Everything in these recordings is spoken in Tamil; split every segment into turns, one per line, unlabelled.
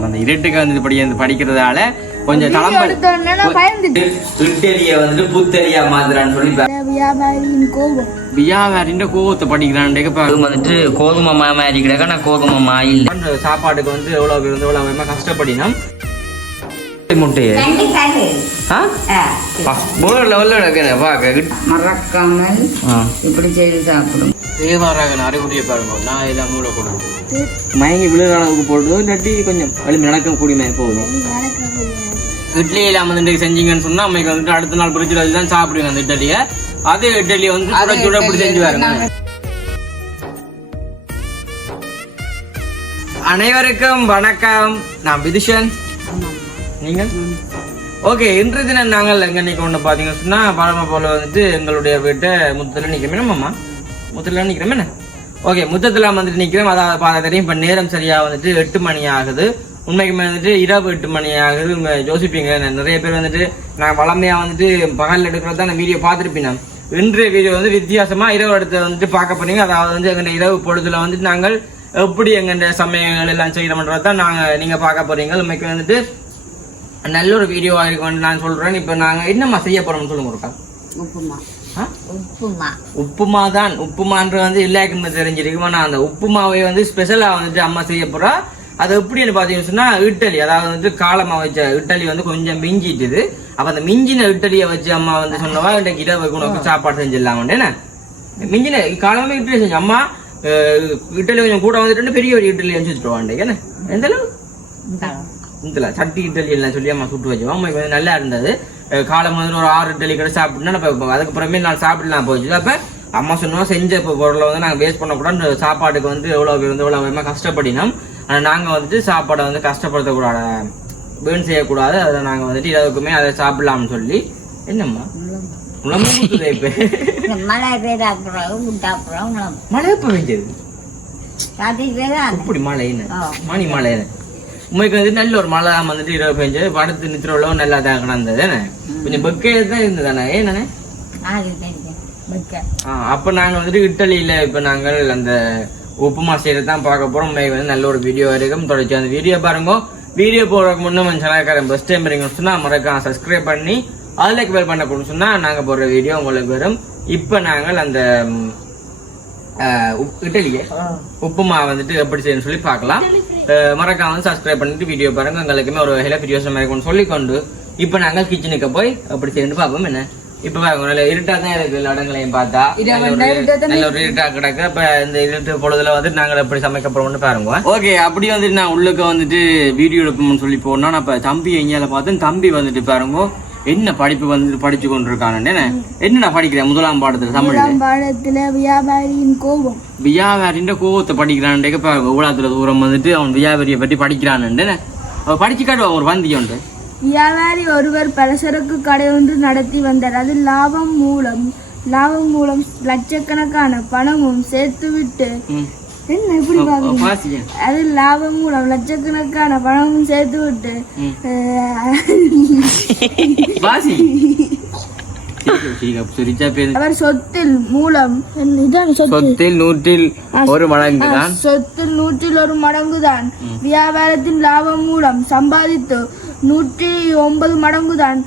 அந்த இருட்டுக்கு வந்து படி வந்து படிக்கிறதால கொஞ்சம்
பயந்துட்டேன்
இட்டலிய வந்துட்டு புத்தலியா மாத்துறான்னு சொல்லி வியாபாரின்ற கோவத்தை படிக்கிறான் அது வந்துட்டு கோதுமை மா மாதிரி கிடக்க நான் கோதுமை மா இல்ல சாப்பாட்டுக்கு வந்து எவ்வளவு இருந்து எவ்வளவு கஷ்டப்படினோம். முட்டையை.
மறக்காமல் இப்படி செய்து சாப்பிடும்.
தேவாராக அறிகுறியை பாருங்க. நான் எல்லாம் மூளை கொடுக்கும் மயங்கி விழுற அளவுக்கு போட்டு இல்லாட்டி கொஞ்சம் வலிமை நடக்க கூடிய போதும். இட்லி எல்லாம் வந்து செஞ்சீங்கன்னு சொன்னா அம்மைக்கு வந்துட்டு அடுத்த நாள் பிடிச்சி வச்சு தான் சாப்பிடுங்க அந்த இட்லியை. அதே இட்லியை வந்து சுட சுட இப்படி செஞ்சு பாருங்க. அனைவருக்கும் வணக்கம். நான் விதுஷன். நீங்கள்? ஓகே இன்று தினம் நாங்கள் எங்கே நிற்க ஒன்று பார்த்தீங்கன்னு சொன்னால் பழமை போல் வந்துட்டு எங்களுடைய வீட்டை முத்தத்தில் நிற்கிறோம் அம்மா முத்தத்தில் நிற்கிறோம் என்ன? ஓகே முத்தத்தில் வந்துட்டு நிற்கிறோம் அதாவது பார்க்க தெரியும். இப்போ நேரம் சரியாக வந்துட்டு எட்டு மணி ஆகுது. உண்மைக்கு வந்துட்டு இரவு எட்டு மணி ஆகுது. உங்க யோசிப்பீங்க நிறைய பேர் வந்துட்டு நான் வளமையாக வந்துட்டு பகலில் எடுக்கிறது தான் வீடியோ பார்த்துருப்பீங்க. இன்றைய வீடியோ வந்து வித்தியாசமாக இரவு இடத்த வந்துட்டு பார்க்க போனீங்க அதாவது வந்து எங்க இரவு பொழுதுல வந்துட்டு நாங்கள் எப்படி எங்கள் சமயங்கள் எல்லாம் செய்யறோம்ன்றது தான் நாங்கள் நீங்கள் பார்க்க போகிறீங்க உண்மைக்கு வந்துட்டு நல்ல ஒரு வீடியோவா இருக்கும்னு நான் சொல்றேன். இப்போ நாங்க என்னம்மா செய்ய போறோம்னு சொல்லுங்க ஒருக்கா?
உப்புமா? உப்புமா
உப்புமா. தான் உப்புமான்ற வந்து எல்லாருக்குமே தெரிஞ்சிருக்கும். ஆனா அந்த உப்புமாவை வந்து ஸ்பெஷலா வந்துட்டு அம்மா செய்ய போறா. அது எப்படின்னு பாத்தீங்கன்னு சொன்னா இட்டலி. அதாவது வந்துட்டு காலமா வச்ச இட்டலி வந்து கொஞ்சம் மிஞ்சிட்டுது. அப்ப அந்த மிஞ்சின இட்டலியை வச்சு அம்மா வந்து சொன்னவா இன்னைக்கு இரவு உனக்கு சாப்பாடு செஞ்சிடலாம் என்ன? மிஞ்சின காலமே இட்லி செஞ்சு அம்மா இட்டலி கொஞ்சம் கூட வந்துட்டு பெரிய ஒரு இட்டலி வச்சு வச்சுட்டு என்ன? எந்த அளவு? இதுல சட்டி இட்லி எல்லாம் சொல்லி அம்மா சுட்டு வச்சோம் அம்மா வந்து நல்லா இருந்தது. காலம் வந்து ஒரு ஆறு இட்லி கூட சாப்பிட்டுனா இப்போ அதுக்கப்புறமே நான் சாப்பிடலாம் போச்சு. அப்ப அம்மா சொன்னோம் செஞ்ச பொருளை வந்து நாங்கள் வேஸ்ட் பண்ணக்கூடாது. சாப்பாட்டுக்கு வந்து எவ்வளோ இருந்து எவ்வளோ வேகமாக கஷ்டப்படினோம். ஆனால் நாங்கள் வந்துட்டு சாப்பாடை வந்து கஷ்டப்படுத்தக்கூடாது. பேர்ன் செய்யக்கூடாது. அதை நாங்கள் வந்துட்டு இரவுக்குமே அதை சாப்பிடலாம்னு சொல்லி. என்னம்மா? உழம்பு இப்போ.
மழை பெய்த அப்புறம்
மழை எப்போ பெஞ்சது இப்படி மழை. மணி மழை உண்மைக்கு வந்து நல்ல ஒரு மழை வந்துட்டு இரவு பெஞ்சு படுத்து நித்திரவுல நல்லா தான்? கிடந்தது கொஞ்சம் பெக்கே தான் இருந்ததானே ஏன்னானே அப்ப நாங்க வந்துட்டு இட்டலியில இப்ப நாங்கள் அந்த உப்புமா செய்யறது தான் பார்க்க போறோம். உண்மைக்கு வந்து நல்ல ஒரு வீடியோ இருக்கும். தொடர்ச்சி அந்த வீடியோ பாருங்க. வீடியோ போடுறதுக்கு முன்னே கொஞ்சம் சலாக்காரன் பெஸ்ட் டைம் இருக்கணும்னு சொன்னா மறக்காம சப்ஸ்கிரைப் பண்ணி அதுல பேர் பண்ண கொடுன்னு சொன்னா நாங்க போடுற வீடியோ உங்களுக்கு வரும். இப்ப நாங்கள் அந்த இட்டலியை உப்புமா வந்துட்டு எப்படி செய்யணும்னு சொல்லி பார்க்கலாம். மறக்காம வந்து சப்ஸ்கிரைப் பண்ணிட்டு வீடியோ பாருங்க. எங்களுக்குமே ஒரு ஹெல்ப் வீடியோஸ் மாதிரி சொல்லிக்கொண்டு இப்போ நாங்கள் கிச்சனுக்கு போய் அப்படி செய்யணும் பார்ப்போம் என்ன. இப்போ பாருங்க நல்ல இருட்டா தான் இருக்கு எல்லா இடங்களையும் பார்த்தா. நல்ல ஒரு- இருட்டா கிடக்கு. அப்ப இந்த இருட்டு பொழுதுல வந்து நாங்கள் எப்படி சமைக்க போறோம்னு பாருங்க. ஓகே அப்படி வந்துட்டு நான் உள்ளுக்கு வந்துட்டு வீடியோ எடுப்போம்னு சொல்லி போனோம் அப்ப தம்பி எங்கேயால பார்த்தேன். தம்பி வந்துட்டு பாருங்க என்ன படிப்பு வந்துட்டு படிச்சு கொண்டிருக்கானு என்ன படிக்கிறேன் முதலாம் பாடத்துல
முதலாம் பாடத்துல வியாபாரியின் கோபம்.
வியாபாரின்ற கோவத்தை படிக்கிறான் உலகத்துல தூரம் வந்துட்டு அவன் வியாபாரியை பற்றி படிக்கிறான்னு அவன் படிச்சு காட்டுவான் ஒரு பந்தி உண்டு.
வியாபாரி ஒருவர் பலசரக்கு கடை ஒன்று நடத்தி வந்தார். அது லாபம் மூலம் லாபம் மூலம் லட்சக்கணக்கான பணமும் சேர்த்துவிட்டு
ம்.
என்ன இப்படி பாக்குறீங்க. அது லாபம் மூலம் லட்சக்கணக்கான பணமும் சேர்த்து விட்டு. அவர் சொத்தில் மூலம்.
சொத்தில் நூற்றில் ஒரு மடங்கு தான்.
சொத்தில் நூற்றில் ஒரு மடங்குதான் வியாபாரத்தின் லாபம் மூலம் சம்பாதித்து நூற்றி ஒன்பது மடங்குதான்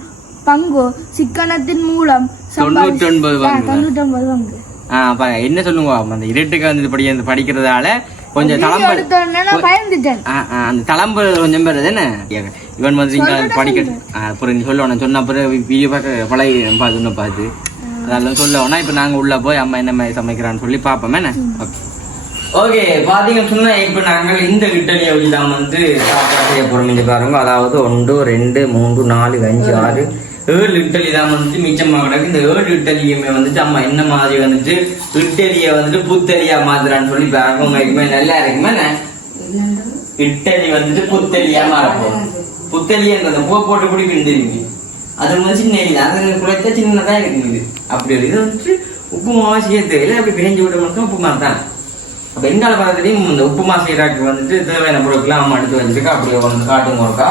பங்கு சிக்கனத்தின் மூலம்
தொண்ணூற்றி ஒன்பது பங்கு. என்ன சொல்லுங்க அந்த இருட்டுக்கு வந்து படி அந்த படிக்கிறதால கொஞ்சம் ஆ, அந்த தளம்பல் கொஞ்சம் பேர் தானே இவன் வந்து இங்க படிக்க அப்புறம் நீ சொல்லணும் சொன்ன அப்புறம் வீடியோ பார்க்க பழகி பார்த்து இன்னும் பார்த்து அதெல்லாம் சொல்லணும் இப்போ நாங்க உள்ள போய் அம்மா என்ன மாதிரி சமைக்கிறான்னு சொல்லி பார்ப்போம் என்ன? ஓகே. பாத்தீங்கன்னு சொன்னா இப்போ நாங்கள் இந்த இட்டலியை வச்சு தான் வந்து சாப்பாடு செய்ய போறோம் இங்க பாருங்க. அதாவது ஒன்று ரெண்டு மூன்று நாலு அஞ்சு ஆறு ஏழு இட்டலி தான் வந்துட்டு மிச்சமாக கிடக்கு. இந்த ஏழு இட்டலியுமே வந்துட்டு அம்மா என்ன மாதிரி வந்துட்டு இட்டலியை வந்துட்டு புத்தலியா மாத்துறான்னு சொல்லி பாருங்க. உங்களுக்குமே நல்லா இருக்குமே இட்டலி வந்துட்டு புத்தலியா மாறப்போம் புத்தலியன்றது பூ போட்டு குடிக்கணும் திரும்பி அது வந்து சின்ன இல்லை அது சின்னதாக சின்னதா இருக்குது. அப்படி ஒரு இது வந்துட்டு உப்புமாவா செய்ய தெரியல அப்படி பிரிஞ்சு விட மட்டும் உப்பு தான். அப்ப எங்கால பக்கத்துலயும் இந்த உப்புமா செய்யறாக்கு வந்துட்டு தேவையான பொருட்கள்லாம் அம்மா எடுத்து வச்சிருக்கா அப்படி வந்து காட்டுங்க ஒருக்கா.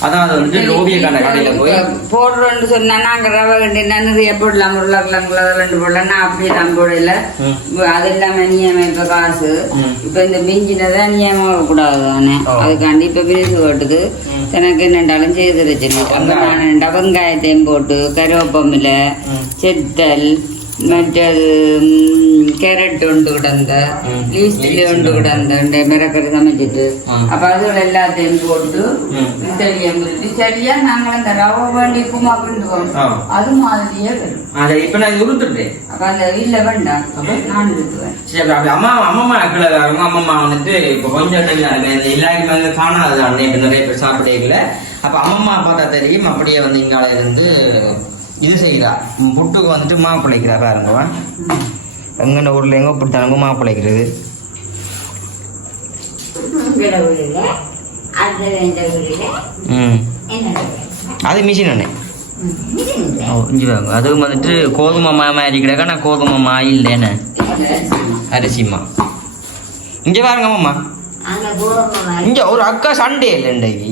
அதான் அது வந்து ஓவியக்கான கடையில போய்
போடுறோம்னு சொன்னா நாங்க ரவை கண்டினா நிறைய போடலாம் உருளைக்கிழங்குல ரெண்டு போடலாம் நான் அப்படியே தான் போடல. அது இல்லாம நியமம் இப்ப காசு. இப்ப இந்த மிஞ்சினதான் நியமம் கூடாது தானே. அதுக்காண்டி இப்ப விரிசு போட்டுது
ம்.
எனக்கு என்னண்டாலும் செய்து வச்சிருக்கேன் அப்ப நான் வெங்காயத்தையும் போட்டு கருவேப்பமில
ம்.
செத்தல் மிரக்கறி சமைச்சிட்டு
ம்.
அப்ப அதுகள் எல்லாத்தையும் போட்டு
ம்.
சரியா சரியா நாங்கள் அந்த ரவை வேண்டி உப்புமா கிண்டுவோம்
ஆ.
அது மாதிரியே வரும்
அதை இப்ப நான் உருத்துட்டேன்
அப்ப அந்த இல்ல வேண்டாம் நான் எடுத்துவேன்
சரி அப்ப அப்படி அம்மா அம்மம்மா அக்களை அவங்க அம்மம்மா வந்துட்டு இப்போ கொஞ்சம் எல்லாருக்குமே வந்து காணாது அண்ணே இப்போ நிறைய பேர் சாப்பிடல அப்ப அம்மம்மா பார்த்தா தெரியும் அப்படியே வந்து இங்கால இருந்து இது செய்கிறா புட்டுக்கு வந்துட்டு மாப்பிள்ளைக்கிறா பாருங்க எங்கன ஊர்ல எங்க பிடிச்சாங்க மாப்பிள்ளைக்கிறது அது மிஷின் ஓ இஞ்சி வாங்க அதுவும் வந்துட்டு கோதுமை மா மாதிரி கிடக்கா நான் கோதுமை மா இல்லைன்னு அரிசிமா? இங்க பாருங்க அம்மா
அங்கே கோபமாக
இங்க ஒரு அக்கா சண்டே இல்லை இன்றைக்கு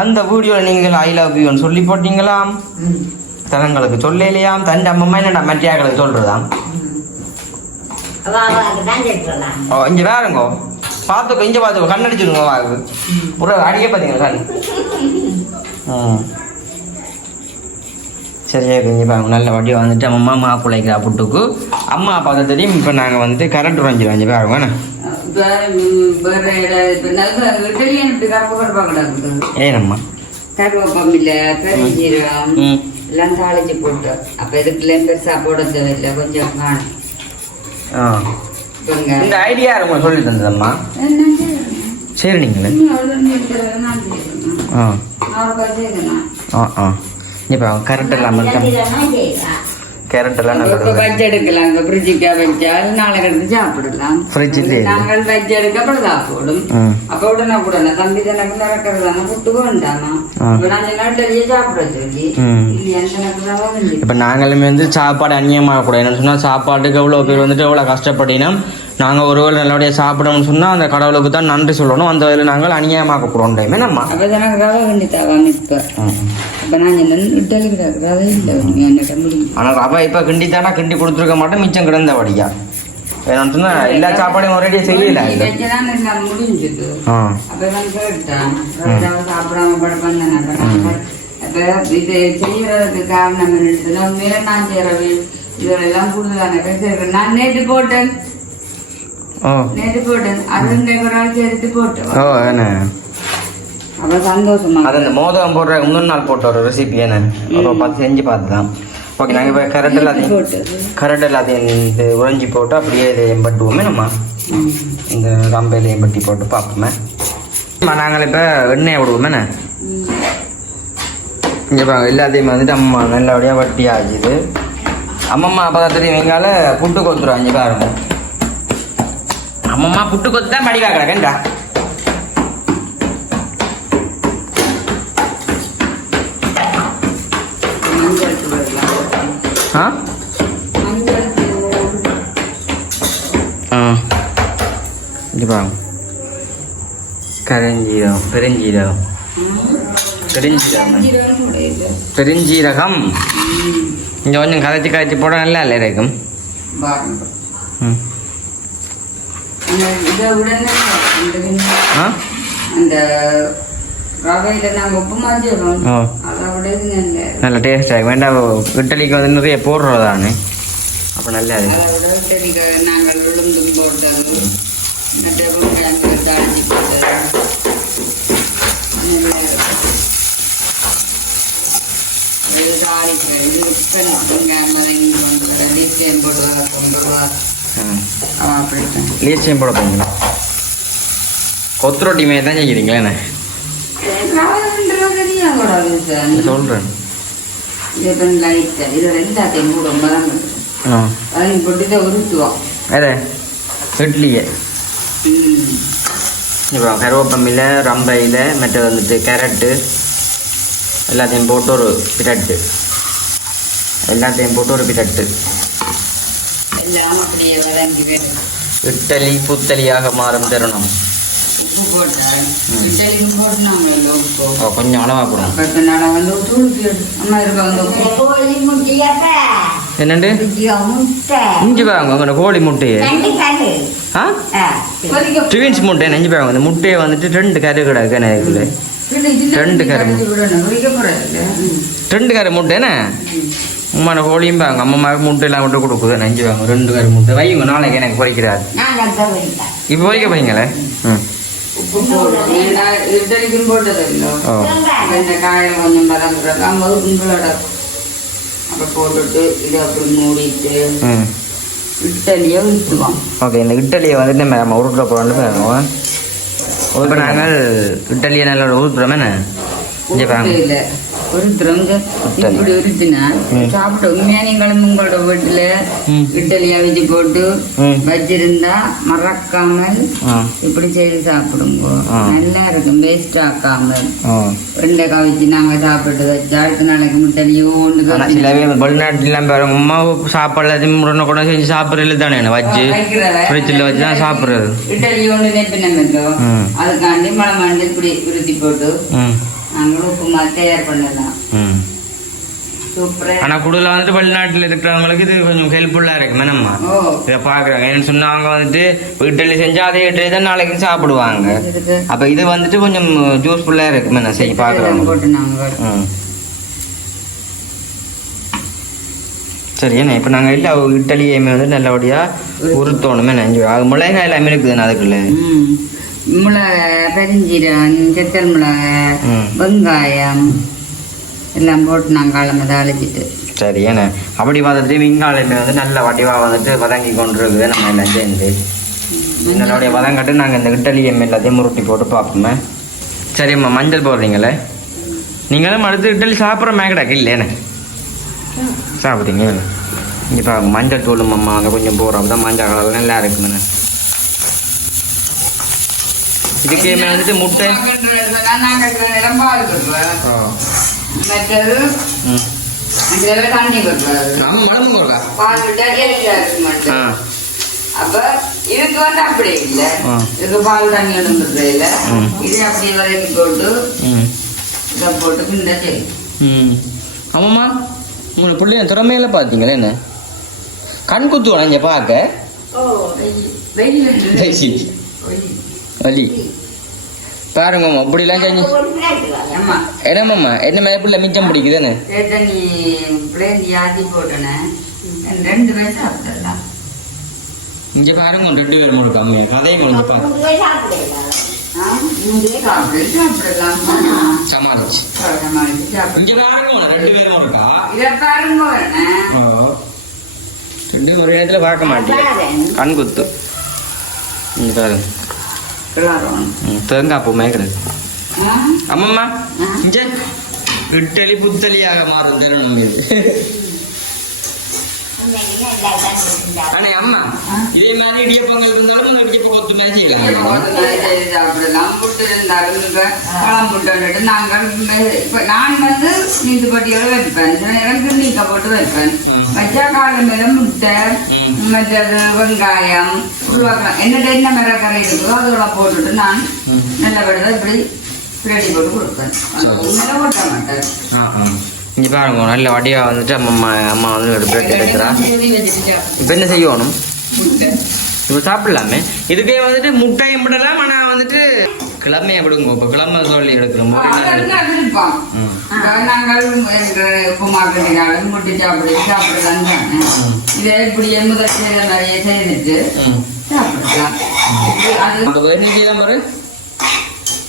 அந்த வீடியோல நீங்கள் ஐ லவ் யூன்னு சொல்லி போட்டீங்களாம். தனங்களுக்கு சொல்லலையாம் தன் அம்மம்மா என்னடா மற்றியாக்களுக்கு சொல்றதாம்? ஓ இங்க வேறுங்கோ. பார்த்துக்கோ இங்க பார்த்துக்கோ கண்ணடிச்சிடுங்க வாக்கு ஒரு அடிக்க பார்த்தீங்களா கண் ம். சரியா பாருங்க நல்ல வட்டி வந்துட்டு அம்மா மாப்பிள்ளைக்கிறா புட்டுக்கு அம்மா பார்த்தா தெரியும் இப்போ நாங்கள் வந்துட்டு கரண்ட் உறைஞ்சிடும்
ம், கருப்பு கருப்பா கிடக்குது
ஏனம்மா
கருவேப்பம் இல்ல பெருஞ்சீரகம்
ம்.
எல்லாம் தாளிச்சு போட்டு அப்ப இதுக்குள்ள பெருசா போட தேவையில்லை. கொஞ்சம் காணும்.
இந்த ஐடியா உங்களுக்கு சொல்லி தந்ததம்மா? சரி நீங்களே. ஆ. ஆ ஆ. இப்போ கரண்ட் இல்லாமல் கேரட் எல்லாம் நல்லா
வச்சு எடுக்கலாம் இப்ப ஃப்ரிட்ஜுக்கா வச்சால் நாளைக்கு எடுத்து சாப்பிடலாம்.
இல்ல.
நாங்கள் வச்சு எடுக்க அப்புறம் சாப்பிடும். அப்ப உடனே உடனே தம்பி தனக்கு நடக்கிறதான புட்டுக்கு வேண்டாமா. இப்ப நான் நாட்டிலேயே சாப்பிட சொல்லி.
இப்போ நாங்களுமே வந்து சாப்பாடு அந்நியமாக கூட என்னன்னு சொன்னால் சாப்பாட்டுக்கு எவ்வளோ பேர் வந்துட்டு எவ்வளோ கஷ்டப்பட்டினோம் நாங்கள் ஒருவேளை நல்லபடியாக சாப்பிடணும்னு சொன்னால் அந்த கடவுளுக்கு தான் நன்றி சொல்லணும். அந்த வகையில் நாங்கள் அநியாயமாக கூடோம் டைம் என்னம்மா
அப்ப எனக்கு ரவை வேண்டி தவான் இப்ப. அப்ப நான் என்ன இட்டலி ரவை இல்லை.
ஆனால் ரவை இப்போ கிண்டி தானே கிண்டி கொடுத்துருக்க மாட்டோம். மிச்சம் கிடந்த வடியா. என்னன்னு சொன்னால் எல்லா சாப்பாடையும் ஒரேடியாக செய்யல.
முடிஞ்சுது. அப்ப கேட்டேன். சாப்பிடாம படுப்பாங்க இது செய்யறதுக்கு காரணம் என்ன உண்மையில நான் செய்யறவை இதெல்லாம் கூடுதலான நான் நேற்று போட்டேன். அது
அந்த மோதகம் போடுற முந்தின நாள் போட்ட ஒரு ரெசிபி என்ன பார்த்து செஞ்சு பார்த்து தான் ஓகே நாங்கள் இப்போ கரெக்ட் எல்லாத்தையும் கரெக்ட் எல்லாத்தையும் இது உறைஞ்சி போட்டு அப்படியே இதையும் பட்டுவோமே நம்ம. இந்த ரம்பையிலையும் பட்டி போட்டு பார்ப்போமே நாங்கள் இப்போ எண்ணெய் விடுவோமே. இங்கே பாருங்க எல்லாத்தையும் வந்துட்டு அம்மா நல்லபடியாக வட்டி ஆச்சுது அம்மம்மா அப்போ தான் தெரியும் எங்கால புட்டு கொத்துருவாங்க இங்கே
எல்லாம் போட்டேன்.
ஆ
மஞ்சள் தூள்
ஆ இங்கே பாருங்க கரஞ்சீரகம் பெருஞ்சீரகம் பெருஞ்சீரகம். பெருஞ்சீரகம். இங்கே கொஞ்சம் கரைச்சி கரைச்சி போட நல்லா இல்லை இருக்கும். ம்
அந்த நல்ல
டேஸ்ட் ஆகும் வேண்டாம் இட்லிக்கு வந்து நிறைய போடுறதானே? அப்போ நல்லா இருக்கு.
நாங்கள் உளுந்தும் போட்டது தாளிச்சு போட்டது தாளிக்க இது சிக்கன் கொண்டு வர வர அவன் அப்படித்தான்
லீச்சியம் போட போறீங்களா கொத்து ரொட்டி மாரி தான் செய்கிறீங்களா என்ன? சொல்கிறேன் அதே இட்லியே. இப்போ கருவேப்பம்பில் ரம்பையில் மற்ற வந்துட்டு கேரட்டு எல்லாத்தையும் போட்டு ஒரு பிரட்டு. எல்லாத்தையும் போட்டு ஒரு பிரட்டு.
எல்லாம் அப்படியே வதங்கி வேணும்
இட்டலி புத்தலியாக மாறும் தருணம்.
உப்பு போட்டேன் இட்லிக்கும் போட்டுனாங்க உப்பு
கொஞ்சம் அளவா போடும்
பத்து நாளா வந்து தூக்கி அம்மா இருக்க வந்து உப்பு.
கோழி முட்டையாப்ப.
என்னண்டு?
முட்டை.
இஞ்சி பாருங்க உங்களோட கோழி முட்டையை
ரெண்டு கரு
ஆ?
ஆ
கொதிக்க
ட்வின்ஸ் முட்டை நெஞ்சு பாருங்க இந்த முட்டையை வந்துட்டு ரெண்டு கரு கிடக்கு எனக்கு ரெண்டு கரு.
விடணும். கொதிக்க போறது
ரெண்டு கரு முட்டை உம்மான கோழியும் பாருங்க. அம்மாவுக்கு முட்டை எல்லாம் விட்டு கொடுக்குது. நெஞ்சு வாங்க. ரெண்டு கரு முட்டை. வைங்க நாளைக்கு எனக்கு பொறிக்கிறாரு. இப்போ பொறிக்க போறீங்களே? ம்.
போட்டுட்டு இதை அப்படி மூடிட்டு
ம்.
இட்டலியை ஊற்றுவோம்
ஓகே இந்த இட்டலியை வந்துட்டு நம்ம உருட்டுற போகிறோம்னு பாருங்க. இப்போ நாங்கள் இட்டலியை நல்லா ஊற்றுறோமே இங்கே பாருங்க.
இல்லை. ஒருத்தரவங்க. இப்படி
ம்.
சாப்பிட்டு உண்மையா நீங்களும் உங்களோட வீட்டுல. இட்டலியா வச்சு போட்டு. வச்சிருந்தா மறக்காமல் இப்படி செய்து சாப்பிடுங்க. நல்லா இருக்கும் வேஸ்ட் ஆக்காமல் வெண்டைக்காய் வச்சு நாங்க சாப்பிட்டு வச்சு அடுத்த நாளைக்கு முட்டலியோ ஒன்று
சில பேர் வெளிநாட்டுலாம் பாருங்க அம்மா சாப்பாடு உடனே கூட செஞ்சு சாப்பிட்றது தானே வச்சு ஃப்ரிட்ஜில் வச்சு தான் சாப்பிட்றது
இட்டலி ஒன்று நெப்பினோ
ம்.
அதுக்காண்டி மழை மண்டு இப்படி உருத்தி போட்டு உப்புமா தயார் பண்ணலாம்.
வந்துட்டு வெளிநாட்டில் இருக்கிறவங்களுக்கு இது கொஞ்சம் நம்ம
ஓ.
இதை பார்க்குறாங்க ஏன்னு சொன்னா அவங்க வந்துட்டு இட்லி செஞ்சா அதே இட்லி தான் நாளைக்கு சாப்பிடுவாங்க. அப்போ இது வந்துட்டு கொஞ்சம் ஜூஸ்ஃபுல்லாக இருக்குமே நான் செய்ய ம். சரி என்ன இப்போ நாங்கள் இல்லை இட்டலியுமே வந்து நல்லபடியாக உருத்தோணுமே அது மிளகாய் எல்லாமே இருக்குதுண்ணா அதுக்குள்ள.
மிளகா பெருஞ்சீரகம் செத்தல் மிளகா. வெங்காயம் எல்லாம் போட்டு நாங்கள் காலமாக தாளிச்சிட்டு
சரி என்ன அப்படி பார்த்துட்டு வெங்காயமே வந்து நல்ல வடிவாக வந்துட்டு வதங்கி கொண்டு இருக்குது நம்ம எல்லாம் சேர்ந்து என்னுடைய வதங்கட்டு நாங்கள் இந்த இட்டலியம் எல்லாத்தையும் முருட்டி போட்டு பார்ப்போமே சரிம்மா மஞ்சள் போடுறீங்களே நீங்களும் அடுத்து இட்டலி சாப்பிட்ற மேகடாக்கு இல்லைண்ணே சாப்பிட்றீங்க இங்கே பாருங்க மஞ்சள் தூள் அம்மா அங்கே கொஞ்சம் போடுறோம் அப்போ தான் மஞ்சள் கலர் நல்லா இருக்குங்கண்ணே இதுக்கே வந்துட்டு முட்டை.
மற்றது
ம்.
இதுல தண்ணி கொடுக்குறது
ஆமாம் மடங்கு போடுறா
பால் விட்டா அப்ப இதுக்கு வந்து அப்படி இல்ல. இதுக்கு பால் தண்ணி எடுக்கிறது இல்ல. இது அப்படியே வரைக்கும் போட்டு இதை போட்டு கிண்ட சரி
ம். ஆமாம்மா. உங்களை பிள்ளைய திறமையில பார்த்தீங்களே என்ன? கண் குத்து உடஞ்ச பார்க்க.
வெயில்.
வலி பாருங்கம்மா அப்படிலாம் செஞ்சு
ஆமா
என்னம்மாம்மா என்ன மாதிரி பிள்ளை மிச்சம் பிடிக்குதுன்னு
நீ ஆதி போட்டன? ரெண்டு
இங்கே பாருங்க ரெண்டு பேரும் ஒரு கம்மியா கதையை பாருங்க
சாப்பிடலாம்?
சமாளிச்சு. இங்கே பாருங்க ரெண்டு பேரும் இருக்கா?
இதை பாருங்க
ரெண்டு ஒரு இடத்துல பார்க்க மாட்டேன். கண் குத்து. இங்கே பாருங்க. தேங்காய் பூ மேய்க்கிறது அம்மம்மா இட்டலி புத்தலியாக மாறும் தருணம் இது அண்ணே அம்மா இதே மாதிரி இடியப்பங்கள் இருந்தாலும் இடியப்ப கொத்து மாதிரி செய்யலாம்
நாங்கள் இப்ப நான் வந்து நீந்து பட்டியோட வைப்பேன். சில நேரம் கிண்ணிக்க போட்டு வைப்பேன். வச்சா காலை மேல முட்டை. மற்றது வெங்காயம் உருவாக்கலாம் என்ன என்ன மிளகரை இருக்கோ அதோட போட்டுட்டு நான். நல்லபடியாக இப்படி ரெடி போட்டு கொடுப்பேன். உண்மையில போட்ட மாட்டேன்.
இங்கே பாருங்க நல்ல வடிவா வந்துட்டு அம்மா அம்மா வந்து ஒரு பிளேட் எடுக்கிறா. இப்போ என்ன செய்யணும்? இப்போ சாப்பிடலாமே. இதுக்கே வந்துட்டு முட்டையும் விடலாம் ஆனால் வந்துட்டு கிழமையை விடுங்க. இப்போ கிழமை சொல்லி எடுக்கிறோம்.
நாங்கள் என்ற உப்புமா கட்டினாலும் முட்டி சாப்பிடு சாப்பிடலாம் இதை முதல் செய்த மாதிரியே செய்துட்டு சாப்பிடலாம்.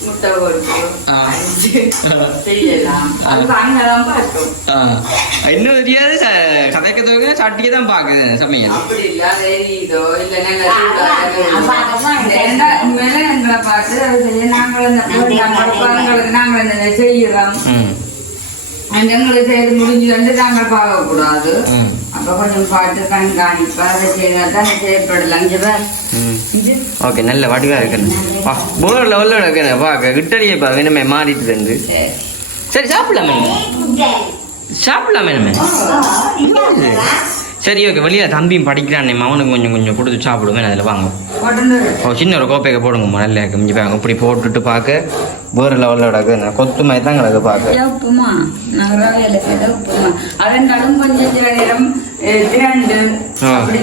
என்ன
முட்டை
இன்னும் தெரியாது கதைக்க தவிர சட்டியை தான் பார்க்குது சமையல்
அப்படி இல்ல அது எரியுதோ இல்ல நாங்கள் நாங்கள் செய்யறோம் எங்களுக்கு செய்து முடிஞ்சு வந்து நாங்கள் பார்க்கக்கூடாது. அப்ப கொஞ்சம் பார்த்து கண்காணிப்பா அதை செய்தால் தான் செயற்படலாம் இங்க பார்.
ம்.
இது
ஓகே நல்ல வடிவா இருக்குன்னு வா போர் லெவலில் இருக்குன்னு பார்க்க கிட்டடியே பா வேணுமே மாறிட்டு இருந்து
சரி.
சரி சாப்பிடலாமே சாப்பிடலாமே நம்ம சரி ஓகே வெளியில தம்பியும் படிக்கிறானே. அவனுக்கு கொஞ்சம் கொஞ்சம் கொடுத்து சாப்பிடுவேன் அதில் வாங்க. ஓ சின்ன ஒரு கோப்பைக்கு போடுங்கம்மா நல்லா இருக்கு இங்கே பாருங்க இப்படி போட்டுட்டு பார்க்க வேறு லெவலில் கிடக்கு. கொத்து மாதிரி தான் கிடக்கு பார்க்க.
உப்புமா? உப்புமா? அதன் கொஞ்சம் நேரம் திரண்டு. அப்படி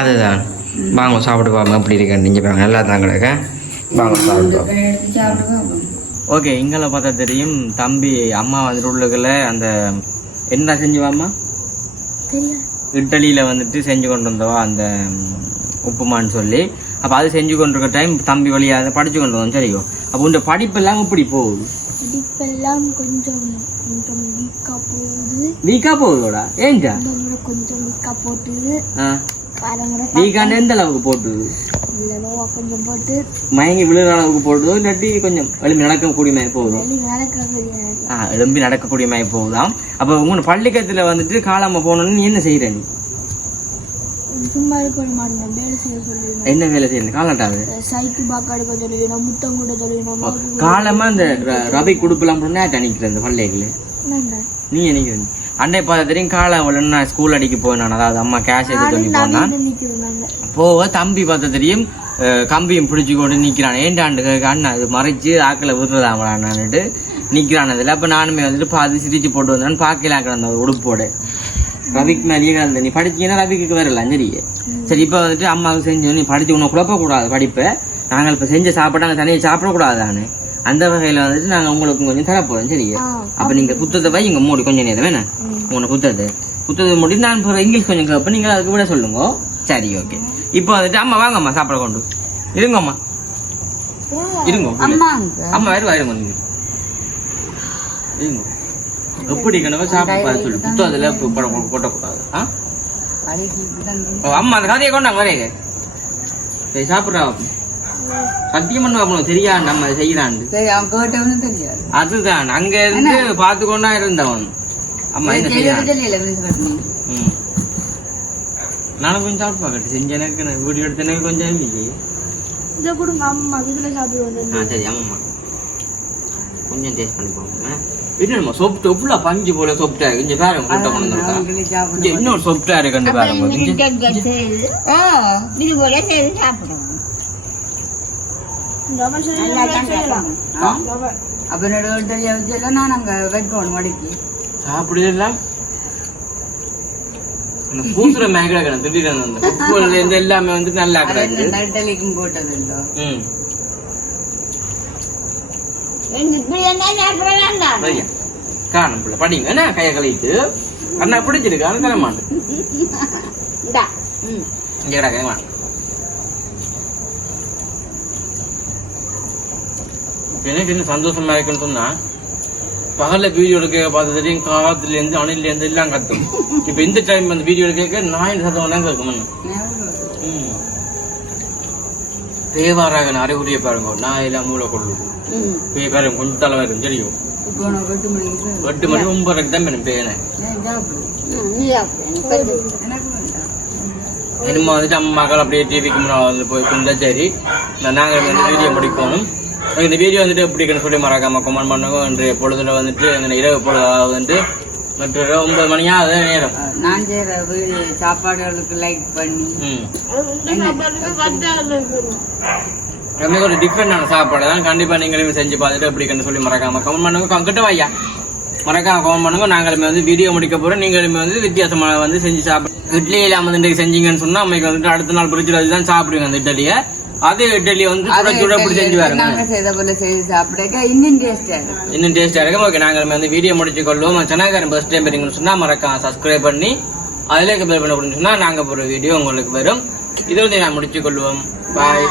அதுதான். வாங்க சாப்பிட்டு பாருங்க எப்படி இருக்கேன் இங்கே பாருங்க நல்லா தான் கிடக்க. வாங்க சாப்பிட்டு. ஓகே இங்கே பார்த்தா தெரியும் தம்பி அம்மா வந்துட்டு உள்ளுக்குள்ள அந்த என்ன செஞ்சுவாம்மா? இட்டலியில் வந்துட்டு செஞ்சு கொண்டு வந்தவா அந்த உப்புமான்னு சொல்லி. அப்போ அது செஞ்சு கொண்டு இருக்க டைம் தம்பி வழியாக அதை படிச்சு கொண்டு வந்தோம் சரியோ. அப்போ உண்ட படிப்பெல்லாம் இப்படி போகுது?
படிப்பெல்லாம் கொஞ்சம் கொஞ்சம் வீக்கா போகுது.
வீக்காக போகுதோடா?
இந்த முறை கொஞ்சம் வீக்கா போட்டுது முறை
வீக்காண்டு எந்த அளவுக்கு போட்டுது
கொஞ்சம் போட்டு.
மயங்கி விழுற அளவுக்கு போடுதோ இல்லாட்டி கொஞ்சம் எழும்பி நடக்கக்கூடிய மாதிரி
நடக்கிறது
ஆ எழும்பி நடக்கக்கூடிய மாதிரி போகுதாம் அப்போ உங்க பள்ளிக்கத்தில் வந்துட்டு காலாம போகணுன்னு நீ என்ன செய்கிற நீ?
சும்மா
என்ன வேலை செய்யணும் காலாட்டாது
சைக்கிள் பாக்க எடுக்க முத்தம் கூட சொல்லுவேன்
காலமா இந்த ர- ரவி குடுப்பெல்லாம் போட்டு நேற்று அணிக்கிறேன் இந்த பள்ளிகளை
என்னண்டா?
நீ அண்டை பார்த்த தெரியும் காலை அவள் நான் ஸ்கூல் அடிக்க போனேன் அதாவது அம்மா கேஷ் எடுத்து சொல்லி போனான். போக தம்பி பார்த்த தெரியும் அஹ், கம்பியும் பிடிச்சு கொண்டு நிற்கிறான் ஏண்டாண்டு அண்ணா இது மறைச்சு ஆக்களை விடுறதாங்களான்னுட்டு நிற்கிறான் அதில் அப்போ நானுமே வந்துட்டு பார்த்து சிரிச்சு போட்டு வந்தேன்னு பார்க்கல அந்த உடுப்போட ரவிக்கு மேலேயே கிடந்த நீ படிச்சீங்கன்னா ரவிக்கு வரல சரி சரி இப்போ வந்துட்டு அம்மாவுக்கு செஞ்சு நீ படிச்சு உன்னை குழப்பக்கூடாது படிப்பை. நாங்கள் இப்போ செஞ்ச சாப்பாடு நாங்கள் தனியாக சாப்பிடக்கூடாதானே அந்த வகையில் வந்துட்டு நாங்கள் உங்களுக்கு கொஞ்சம் தரப்போகிறோம் சரியா? அப்போ நீங்கள் புத்தகத்தை வை இங்கே மூடி கொஞ்சம் நேரம் வேணா உங்களை புத்தகத்தை புத்தகத்தை மூடி நான் இப்போ இங்கிலீஷ் கொஞ்சம் கேட்பேன் நீங்கள் அதுக்கு விட சொல்லுங்க. சரி ஓகே. இப்போ வந்துட்டு அம்மா வாங்கம்மா சாப்பிட கொண்டு. இருங்கம்மா. இருங்க அம்மா வருவா இருங்க நீங்க இருங்க. எப்படி கணவா சாப்பிட சொல்லு. புத்தகத்துல கொட்டக்கூடாது ஆ? அம்மா அந்த கதையை கொண்டாங்க வரேங்க சரி சாப்பிட்றா சத்தியம் பண்ணுவா தெரியா நம்ம செய்யறான்னு
சரி அவன் கேட்டவனும் தெரியாது.
அதுதான் அங்க இருந்து பார்த்து கொண்டா இருந்தவன். அம்மா என்ன செய்யறான்
தெரியல மிஸ் பண்ணி
ம். நானும் கொஞ்சம் சாப்பிட்டு பார்க்கட்டு. செஞ்ச எனக்கு வீடியோ எடுத்த எனக்கு கொஞ்சம்
இதை கொடுங்க அம்மா இதுல சாப்பிடுவோம்
ஆ சரி ஆமாம்மா கொஞ்சம் டேஸ்ட் பண்ணி போங்க என்னம்மா சொப்ட் ஃபுல்லா பஞ்சு போல சொப்டா இருக்கு. இங்க பாருங்க கூட்ட கொண்டு இன்னொரு சொப்டா இருக்கு பாருங்க.
செய்து
ஓ
இது போல செய்து சாப்பிடுவோம்
ரவை
நல்லா தான்
செய்யலாம்
கேட்பாங்க.
ரவை
அப்ப என்னோட ஹோட்டல் வச்செல்லாம் நான் அங்க வைக்கணும் மடிக்கு
சாப்பிடுதெல்லாம் இந்த பூசுற மேகடா கிடக்கு திடீர்னு அந்த உப்புல இருந்து எல்லாமே வந்து நல்லா கிடக்கு.
ஹோட்டலுக்கும் போட்டது இல்லோ
ம். காணும் பிள்ளை படிங்க. என்ன? கையை கழிட்டு அண்ணா பிடிச்சிருக்கு இங்க கிடக்க எனக்கு என்ன சந்தோஷமா இருக்குன்னு சொன்னா பகல்ல வீடியோ எடுக்க பார்த்து தெரியும் காத்துல இருந்து அணில இருந்து எல்லாம் கத்தும். இப்ப இந்த டைம் வந்து வீடியோ எடுக்க நாயின் சத்தம் தான் கேட்கும் தேவாராக அறிகுறியை பாருங்க. நான் எல்லாம் மூளை கொள்ளுது.
ம்.
பேய் பாருங்க கொஞ்சம் தலை வரும் தெரியும்.
எட்டு
மணி ஒன்பதுக்கு தான் வேணும் பேனை
நான் சாப்பிடு
ம், நீ சாப்பிடு எனக்கு கொஞ்சம்
எனக்கு வேண்டாம்
இனிமே வந்துட்டு அம்மாக்கள் அப்படியே டிவிக்கு முன்னாடி வந்து போய் குந்தா சரி. நான் நாங்கள் வந்து வீடியோ முடிக்கணும் இந்த வீடியோ வந்துட்டு எப்படி இருக்குன்னு சொல்லி மறக்காம கமெண்ட் பண்ணுங்க. இன்றைய பொழுதுல வந்துட்டு இந்த இரவு பொழுது வந்துட்டு மற்ற ஒன்பது மணியா? அதே நேரம்.
நான் செய்யற சாப்பாடுகளுக்கு லைக் பண்ணி.
ரொம்ப ஒரு டிஃப்ரெண்டான சாப்பாடு. தான் கண்டிப்பா நீங்களும் செஞ்சு பார்த்துட்டு எப்படி இருக்குன்னு சொல்லி மறக்காம கமெண்ட் பண்ணுங்க. கிட்ட வையா மறக்காம கமெண்ட் பண்ணுங்க. நாங்களுமே வந்து வீடியோ முடிக்க போறோம். நீங்களுமே வந்து வித்தியாசமா வந்து செஞ்சு சாப்பிடு இட்லி இல்லாம வந்து இன்றைக்கு செஞ்சீங்கன்னு சொன்னா அம்மைக்கு வந்துட்டு அடுத்த நாள் பிடிச்சிட்டு அதுதான் சாப்பிடுவீங்க அந்த இட்லியை. அதே இட்லி வந்து சுட சுட அப்படி செஞ்சு பாருங்க
நாங்க செய்த போல செய்து சாப்பிடக்க இன்னும் டேஸ்டா இருக்கு
இன்னும் டேஸ்டா இருக்கும் ஓகே நாங்கள் வந்து வீடியோ முடிச்சு கொள்வோம் சென்னாக்காரன் பஸ் டைம் பார்த்தீங்கன்னு சொன்னா மறக்காம சப்ஸ்கிரைப் பண்ணி அதிலே பெல் பண்ண சொன்னா நாங்க போற வீடியோ உங்களுக்கு வரும். இது வந்து நான் முடிச்சு கொள்வோம் பாய்